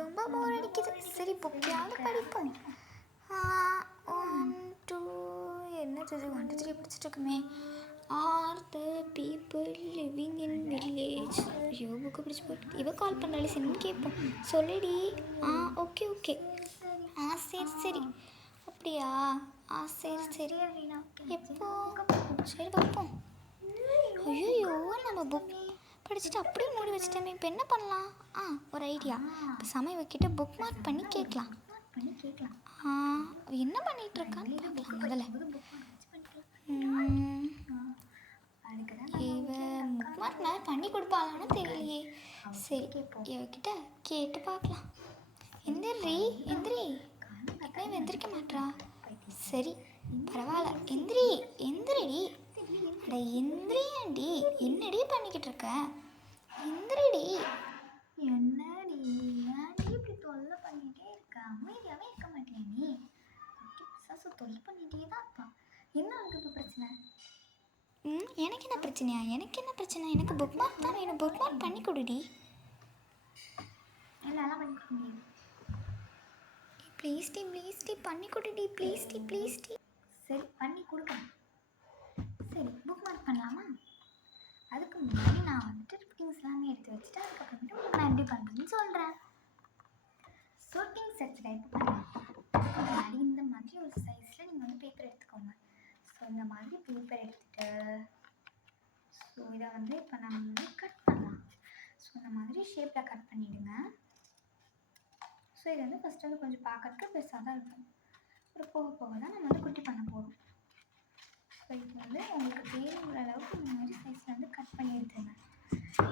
ரொம்ப போர் அடிக்குது. சரி புக்கையாவது படிப்போம். 1 2 என்னது 1 2 3 படிச்சுட்டு இருக்குமே. R the people living in village. ஐயோ புக்கு பிடிச்சி போட்டு இவ கால் பண்ணாலே சரின்னு கேட்போம். சொல்லுடி. Okay okay. சரி சரி அப்படியா? சரி சரி. எப்போ? சரி வைப்போம். ஐயோ நம்ம புக் படிச்சுட்டு அப்படியே மூடி வச்சுட்டேமே. இப்போ என்ன பண்ணலாம்? ஒரு ஐடியா. இப்போ சமையல்கிட்ட புக் மார்க் பண்ணி கேட்கலாம். என்ன பண்ணிகிட்டு இருக்கான்னு பார்க்கலாம் முதல்ல. இவ புக் மார்க் நல்லா பண்ணி கொடுப்பாளான்னு தெரியலையே. சரி இவகிட்ட கேட்டு பார்க்கலாம். எந்திரி எந்திரி. எப்படியும் எந்திரிக்க மாட்டா. சரி பரவாயில்ல. எந்திரிடி. அட எந்திரியாண்டி. என்னடி பண்ணிக்கிட்டு இருக்க? எந்திரிடி. என்னடி ஏன்டி இப்படி தொல்லை பண்ணிகிட்டே இருக்க? அமைதியாகவே இருக்க மாட்டியா நீ? பிசாசு தொல்லை பண்ணிகிட்டே தான் இருப்பான். என்ன உனக்கு இப்போ பிரச்சனை? எனக்கு என்ன பிரச்சனையா? எனக்கு என்ன பிரச்சனை? எனக்கு புக் மார்க் தான் வேணும். புக் மார்க் பண்ணி கொடுடி. எல்லாம் பண்ணி கொடுக்க முடியாது. ப்ளீஸ் டி பண்ணி கொடுடி. Please D. சரி பண்ணி கொடுக்குறேன். சரி புக் மார்க் பண்ணலாமா? அதுக்கு முன்னாடி நான் வந்துட்டு திங்ஸ்லாம் எடுத்து வச்சுட்டு அதுக்கப்புறமேட்டு உங்களுக்கு நான் எப்படி பண்ணுறதுன்னு சொல்கிறேன். ஸோ திங்ஸ் எடுத்துட்டேன். இப்போ முன்னாடி இந்த மாதிரி ஒரு சைஸில் நீங்கள் வந்து பேப்பர் எடுத்துக்கோங்க. ஸோ இந்த மாதிரி பேப்பர் எடுத்துகிட்டு ஸோ இதை வந்து இப்போ நம்ம வந்து கட் பண்ணலாம். ஸோ இந்த மாதிரி ஷேப்பில் கட் பண்ணிவிடுங்க. ஸோ இது வந்து ஃபஸ்ட்டு வந்து கொஞ்சம் பார்க்கறதுக்கு பெருசாக தான் இருக்கும். அப்புறம் போக போக தான் நம்ம வந்து குட்டி பண்ண போகிறோம். ஸோ இப்போ வந்து உங்களுக்கு தேவையான அளவுக்கு இந்த மாதிரி சைஸில் வந்து கட் பண்ணி எடுத்துங்க.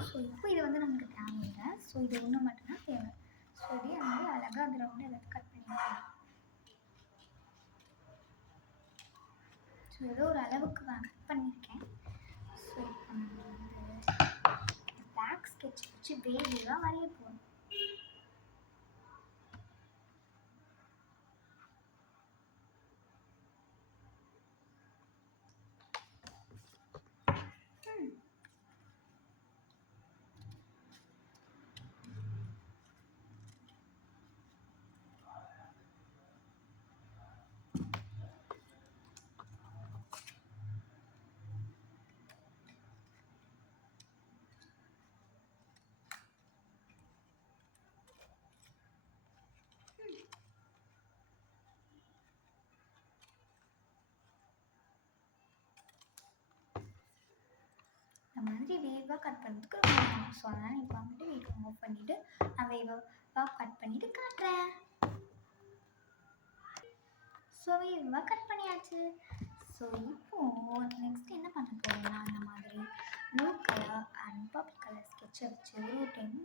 ஸோ இப்போ இது வந்து நமக்கு தேவையில்லை. ஸோ இது ஒன்று மட்டும்தான் தேவை. ஸோ இதே வந்து அழகாக கிரவுண்டு ஏதாவது கட் பண்ணிக்கலாம். ஸோ ஏதோ ஒரு அளவுக்கு நான் கட் பண்ணியிருக்கேன். ஸோ இப்போ நம்ம வந்து பிளாக் ஸ்கெட்ச் வச்சு வேகமாக வரைய போகிறோம். இந்த மாதிரி வேவாக கட் பண்ணுறதுக்கு ரொம்ப ஸோ அதனால் இப்போ வந்துட்டு வீட்டை மூவ் பண்ணிவிட்டு நான் வேவாக கட் பண்ணிவிட்டு காட்டுறேன். ஸோ வேவாக கட் பண்ணியாச்சு. ஸோ இப்போது நெக்ஸ்ட் என்ன பண்ண போகிறேன்னா இந்த மாதிரி blue colour and purple colour ஸ்கெட்சை வச்சு ஒரு டைம்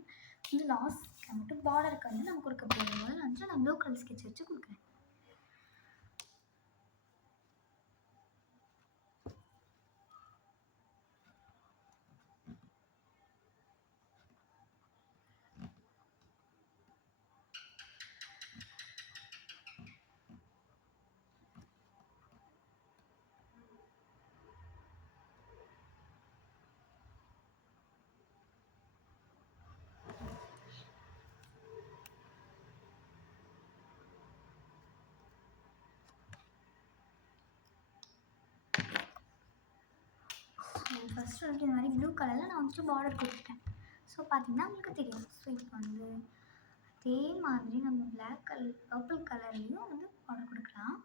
வந்து லாஸ்ட்டில் மட்டும் பார்டருக்கு வந்து நம்ம கொடுக்க போகும்போது வந்து நான் ப்ளூ கலர் ஸ்கெட்ச் வச்சு கொடுக்குறேன். ஃபஸ்ட்டு வந்துட்டு இந்த மாதிரி ப்ளூ கலரில் நான் வந்துட்டு பார்டர் கொடுத்துட்டேன். ஸோ பார்த்தீங்கன்னா உங்களுக்கு தெரியும். ஸோ இப்போ வந்து அதே மாதிரி நம்ம பிளாக் கலர் பர்பிள் கலர்லேயும் வந்து பார்டர் கொடுக்கலாம்.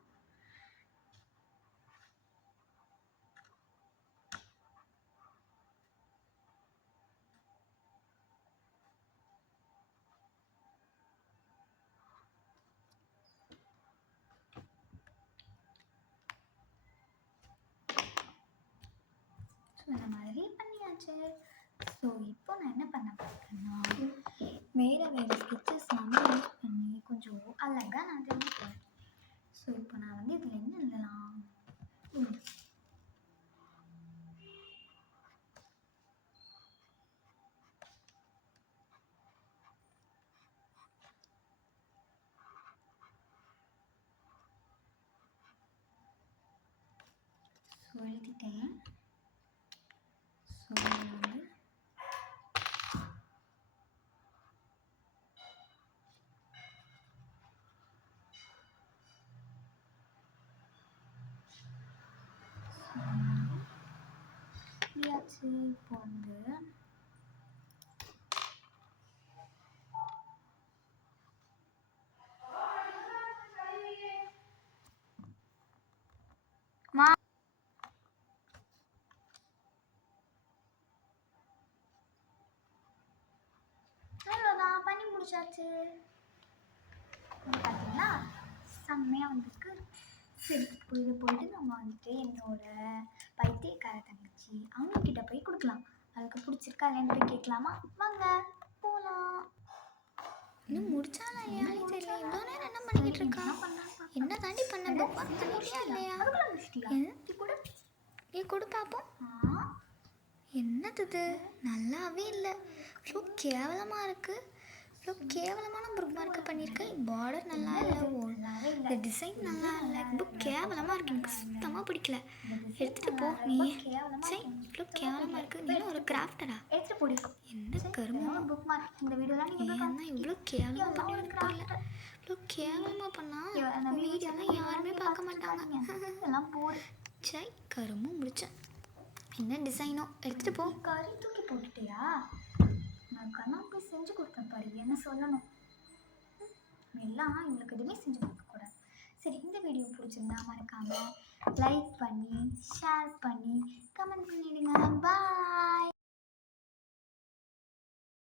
இந்த மாதிரி பண்ணியாச்சு. ஸோ இப்போ நான் என்ன பண்ண போகிறேன்னா வேறு ஸ்கெட்சஸ் எல்லாமே யூஸ் பண்ணி கொஞ்சம் அழகாக நான் தெரிஞ்சு போகிறேன். ஸோ இப்போ நான் வந்து இதில் என்ன எழுதலாம்? ஸோ எழுதிட்டேன். ஸோ வந்து முடிச்சாச்சு. இப்போ வந்து அவ்வளோதான், பண்ணி முடிச்சாச்சு. பார்த்தீங்களா, செம்மையாக வந்திருக்கு. சரி, இப்போ இதை போயிட்டு நம்ம வந்துட்டு என்னோட பைத்தியக்கார தங்கச்சி அவங்கக்கிட்ட போய் கொடுக்கலாம். அதுக்கு பிடிச்சிருக்கா இல்லைன்னு போய் கேட்கலாமா? வாங்க போகலாம். இன்னும் முடிச்சாலும் இல்லையானே தெரியல. இவ்வளோ நேரம் என்ன பண்ணிக்கிட்டு இருக்கா? என்ன தாண்டி பண்ண புக் மார்க் பண்ணிட்டியா இல்லையா? நீ கொடு பார்ப்போம். என்னது இது? நல்லாவே இல்லை, இவ்வளோ கேவலமாக இருக்குது. இவ்வளோ கேவலமான புக் மார்க்கு பண்ணியிருக்கேன். பார்டர் நல்லா இல்லை, இந்த டிசைன் நல்லா இல்லை, புக் கேவலமாக இருக்குது. எனக்கு சுத்தமாக பிடிக்கல. எடுத்துகிட்டு போ நீ. சரி, இவ்வளோ கேவலமாக இருக்குது. நீ ஒரு கிராஃப்டடா? எடுத்துகிட்டு போடி. என்ன கருமம் புக் மார்க் இந்த வீடியோலாம் ஏன்னா இவ்வளோ கேவலமாக பண்ணி தெரியல. இவ்வளோ கேவலமாக பண்ணால் வீடியோலாம் யாருமே பார்க்க மாட்டாங்க. எல்லாம் போடு. சரி, கருமும் முடித்தேன். என்ன டிசைனோ? எடுத்துகிட்டு போ. கறி தூக்கி போட்டுட்டியா? நான் கண்ணாம் போய் செஞ்சு கொடுத்தேன் பாரு, என்ன சொல்லணும். எல்லாம் இவங்களுக்கு எதுவுமே செஞ்சு கொடுக்கக்கூடாது. சரி, இந்த வீடியோ பிடிச்சிருந்தா மறக்காமல் லைக் பண்ணி ஷேர் பண்ணி கமெண்ட் பண்ணிவிடுங்க. பாய்.